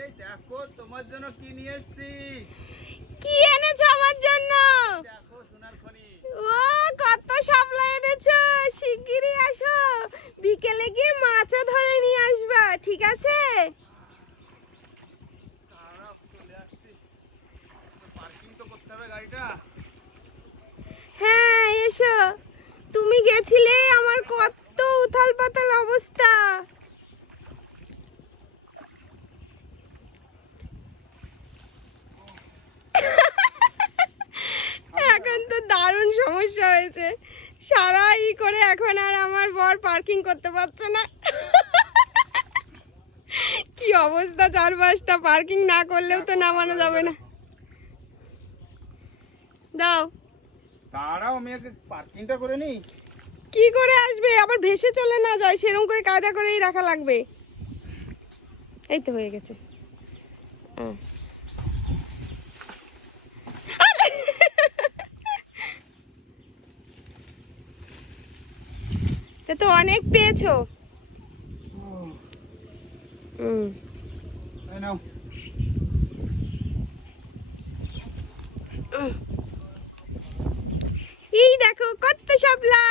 এই দেখো তোমার জন্য কি নিয়ে এসেছি। কি এনেছো আমার জন্য? দেখো সোনার খনি। ও কত শাপলা এনেছো, শিগগিরই আসো, বিকেলে গিয়ে মাছও ধরে নিয়ে আসবা, ঠিক আছে? দাঁড়াও, চলে আসছি। পার্কিং তো করতে হবে গাড়িটা। হ্যাঁ এসো। তুমি গেছিলে, আমার কত উথাল পাতাল অবস্থা। এখন তো দারুণ সমস্যা হয়েছে, সারা করে এখন আর আমার বর পার্কিং করতে পারছে না। কি অবস্থা, 4-5টা পার্কিং না করলেও তো নামানো যাবে না। দাও। দাঁড়াও, আমি আগে পার্কিংটা করে নিই। কি করে আসবে, আবার ভেসে চলে না যায়, সেরকম করে কায়দা করেই রাখা লাগবে। এই তো হয়ে গেছে। তা তো অনেক পেয়েছো। এই নাও। এই দেখো কত শাপলা।